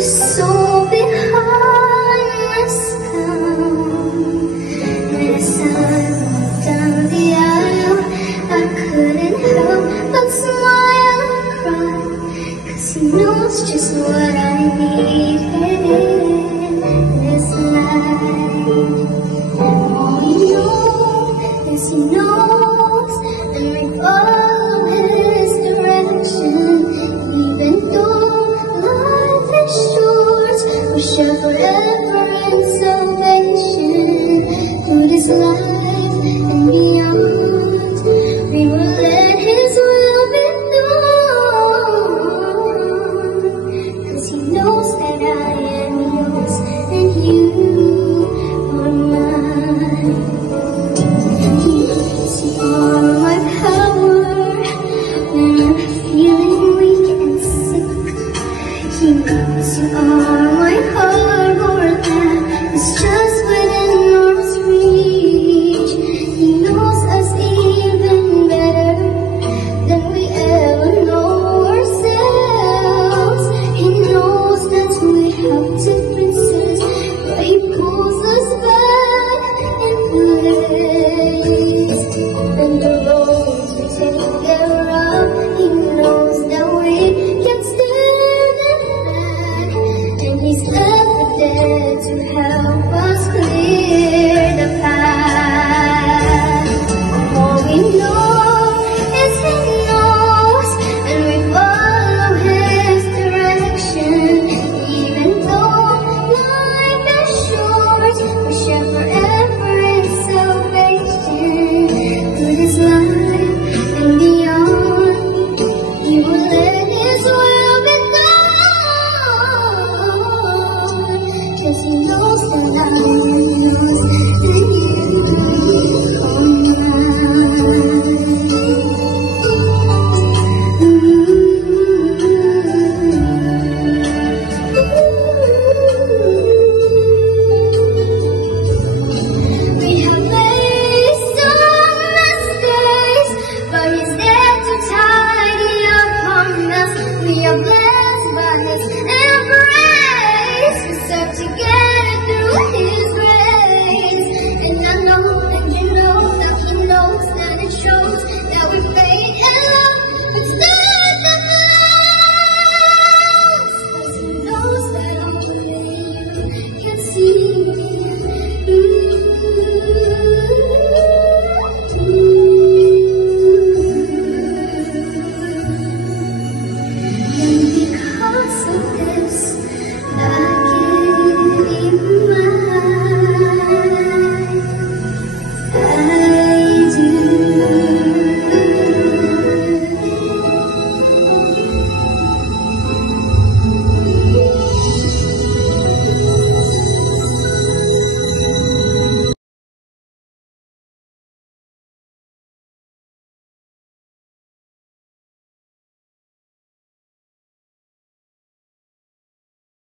so behind us down. And as I walked down the aisle, I couldn't help but smile and cry, 'cause he knows just what I needed in this life. All he knows is he knows, and we follow his direction. Even though life is short, we share forever in salvation. Through this life and beyond, we will let his will be done. 'Cause he knows that I am yours and you are mine. He gives you all my power when I'm feeling weak and sick. He knows you are my heart, Lord, that is just within arm's reach. He knows us even better than we ever know ourselves. He knows that we have differences, but he pulls us back in place. And the roads we take are rough, he knows that we can stand and back, and he's ever there to help.